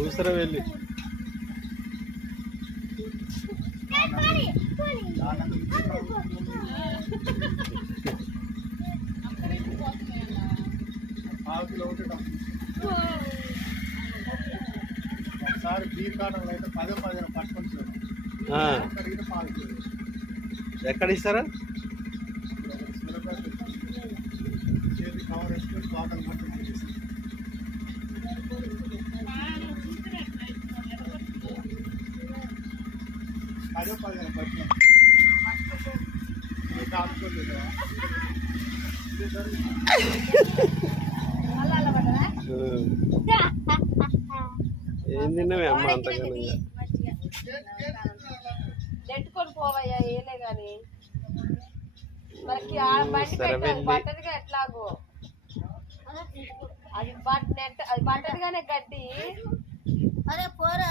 ఊసర వెళ్ళి. ఒకసారి బీర్ కాటన్లు అయితే పదే పట్టుకొని చూడండి ఎక్కడ ఇస్తారా? కవర్ వేసుకొని పట్టుకొని పదే పదిహేను పట్టినాం మీకు ఆపుకోలేదు ఏం తిన్నావే అమ్మ అంతగా నెట్టుకొని పోవయ్యా ఏలే గాని. మనకి వెళ్ళి. పట్టదుగా ఎట్లాగో. అది బట్ నెట్ అది పట్టదుగానే గడ్డి. అరే పోరా.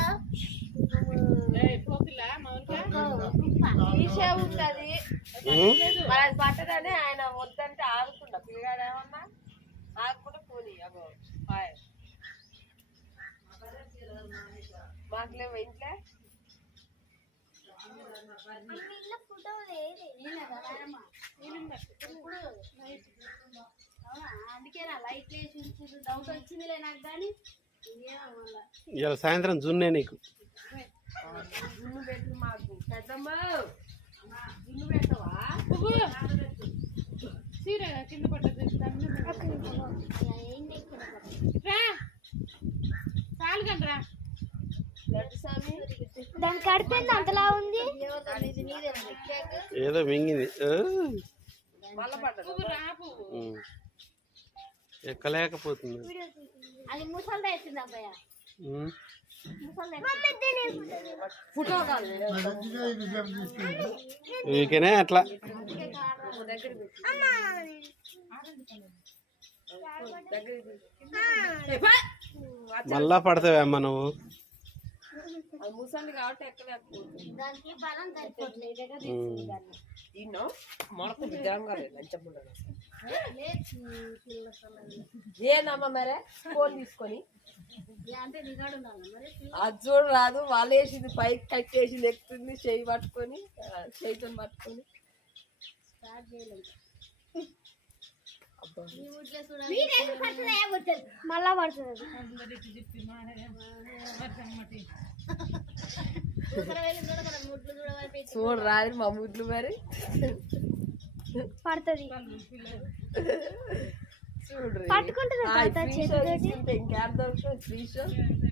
పట్టదని ఆయన వద్దంటే ఆగుతుండ. పిల్లగాడు ఏమన్నా ఆగకుండా పోనీ అగో పాయ ఇంట్లో? ఇవాళ సాయంత్రం జున్నే నీకు. జున్ను పెట్టు మాకు. పెద్దమ్మ జున్ను పెట్టవా దాని కడిపోయింది అంతలా ఉంది? ఏదో మింగింది. ఎక్కలేకపోతుంది. అది ముసలి అబ్బాయ. వీకనే అట్లా. దగ్గర పెట్టు. దగ్గర మళ్ళా పడతావే అమ్మ నువ్వు. కాబట్టి ఎక్కలేకపోతుంది. ఏందమ్మా మరే? ఫోన్ తీసుకొని. అది చూడు రాదు వాళ్ళు వేసింది పైకి కట్టేసింది ఎక్కుతుంది చేయి పట్టుకొని చేయితో పట్టుకొని. స్టార్ట్ చేయలేదు అబ్బా మళ్ళా పడుతుంది చూడు రాదు మా ముడ్లు మరి. పడుతుంది. చూడు పట్టుకుంటుంది